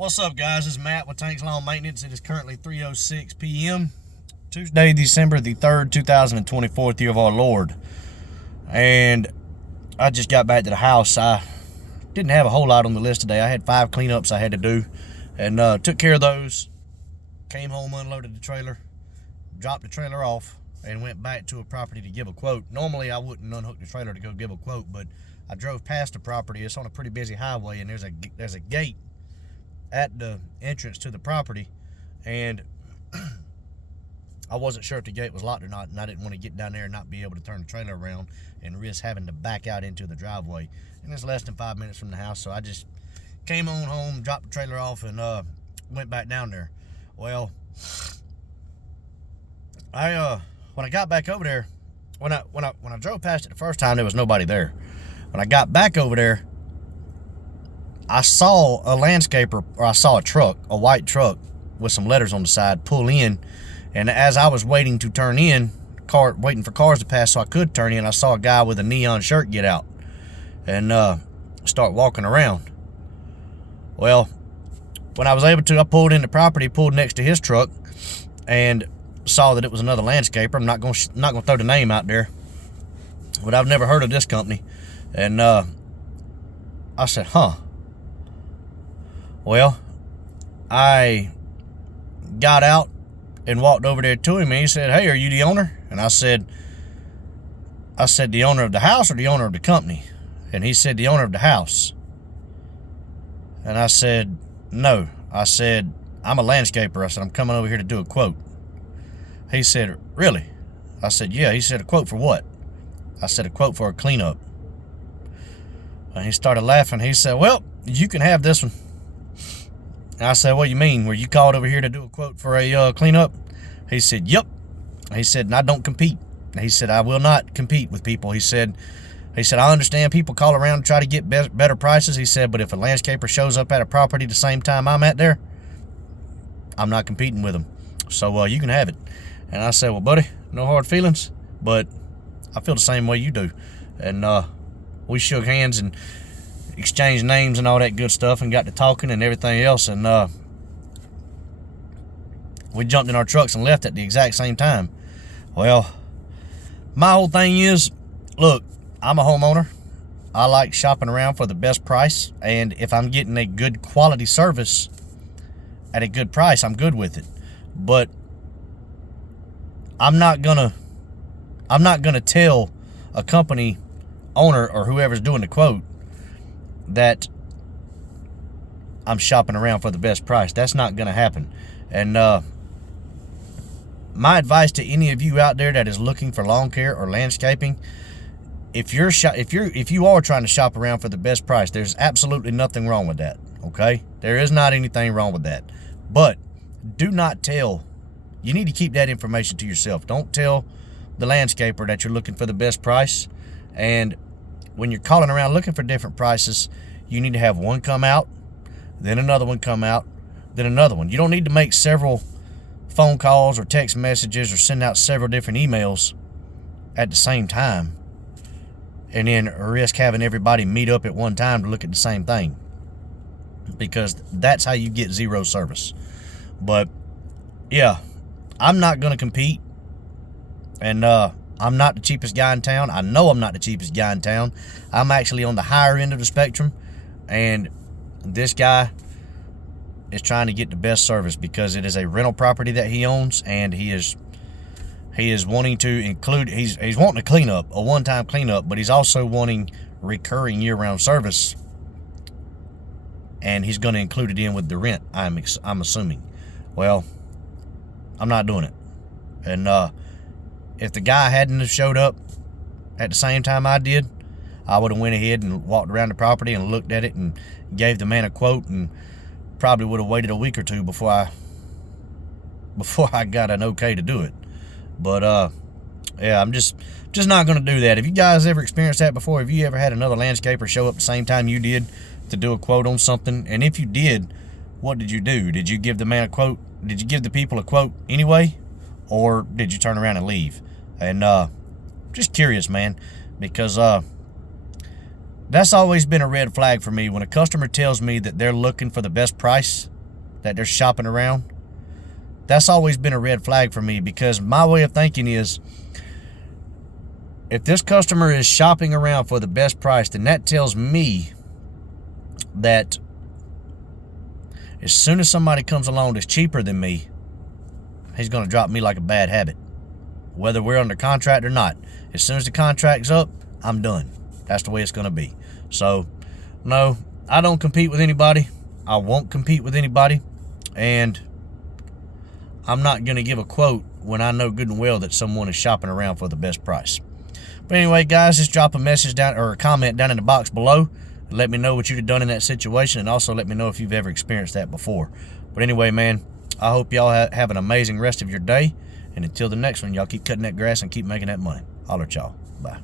What's up, guys? This is Matt with Tanks Lawn Maintenance. It is currently 3:06 p.m. Tuesday, December the 3rd, 2024, year of our Lord. And I just got back to the house. I didn't have a whole lot on the list today. I had 5 cleanups I had to do and took care of those. Came home, unloaded the trailer, dropped the trailer off, and went back to a property to give a quote. Normally, I wouldn't unhook the trailer to go give a quote, but I drove past the property. It's on a pretty busy highway, and there's a gate at the entrance to the property, and I wasn't sure if the gate was locked or not, and I didn't want to get down there and not be able to turn the trailer around and risk having to back out into the driveway. And it's less than 5 minutes from the house, so I just came on home, dropped the trailer off, and went back down there. Well, when I got back over there, when I drove past it the first time, there was nobody there. When I got back over there, I saw a landscaper, or I saw a truck, a white truck with some letters on the side, pull in. And as I was waiting to turn in, waiting for cars to pass so I could turn in, I saw a guy with a neon shirt get out and start walking around. Well, when I was able to, I pulled in the property, pulled next to his truck, and saw that it was another landscaper. I'm not gonna throw the name out there, but I've never heard of this company. And I said, huh. Well, I got out and walked over there to him, and he said, "Hey, are you the owner?" And I said, "The owner of the house or the owner of the company?" And he said, "The owner of the house." And I said, "No." I said, "I'm a landscaper." I said, "I'm coming over here to do a quote." He said, "Really?" I said, "Yeah." He said, "A quote for what?" I said, "A quote for a cleanup." And he started laughing. He said, "Well, you can have this one." And I said, "What do you mean? Were you called over here to do a quote for a cleanup?" He said, "Yep." He said, "And I don't compete." He said, "I will not compete with people." He said, "I understand people call around and try to get better prices." He said, "But if a landscaper shows up at a property the same time I'm at there, I'm not competing with them. So you can have it." And I said, "Well, buddy, no hard feelings, but I feel the same way you do." And we shook hands and exchanged names and all that good stuff, and got to talking and everything else, and we jumped in our trucks and left at the exact same time. Well, my whole thing is, look, I'm a homeowner. I like shopping around for the best price, and if I'm getting a good quality service at a good price, I'm good with it. But I'm not gonna tell a company owner or whoever's doing the quote that I'm shopping around for the best price. That's not going to happen. And my advice to any of you out there that is looking for lawn care or landscaping, if you are trying to shop around for the best price, there's absolutely nothing wrong with that. Okay, there is not anything wrong with that. But do not tell. You need to keep that information to yourself. Don't tell the landscaper that you're looking for the best price. And when you're calling around looking for different prices, you need to have one come out, then another one come out, then another one. You don't need to make several phone calls or text messages or send out several different emails at the same time and then risk having everybody meet up at one time to look at the same thing, because that's how you get zero service. But yeah, I'm not going to compete, and I'm not the cheapest guy in town. I know I'm not the cheapest guy in town. I'm actually on the higher end of the spectrum, and this guy is trying to get the best service because it is a rental property that he owns, and he is wanting to include, he's wanting a cleanup, a one-time cleanup, but he's also wanting recurring year-round service, and he's going to include it in with the rent, I'm assuming. Well, I'm not doing it. And if the guy hadn't have showed up at the same time I did, I would have went ahead and walked around the property and looked at it and gave the man a quote, and probably would have waited a week or two before I got an okay to do it. But yeah, I'm just not going to do that. Have you guys ever experienced that before? Have you ever had another landscaper show up the same time you did to do a quote on something? And if you did, what did you do? Did you give the man a quote? Did you give the people a quote anyway? Or did you turn around and leave? And just curious, man, because That's always been a red flag for me. When a customer tells me that they're looking for the best price, that they're shopping around, that's always been a red flag for me, because my way of thinking is, if this customer is shopping around for the best price, then that tells me that as soon as somebody comes along that's cheaper than me, he's going to drop me like a bad habit, whether we're under contract or not. As soon as the contract's up, I'm done. That's the way it's going to be. So, no, I don't compete with anybody. I won't compete with anybody. And I'm not going to give a quote when I know good and well that someone is shopping around for the best price. But anyway, guys, just drop a message down, or a comment down in the box below. Let me know what you'd have done in that situation, and also let me know if you've ever experienced that before. But anyway, man, I hope y'all have an amazing rest of your day. And until the next one, y'all keep cutting that grass and keep making that money. Holler at y'all. Bye.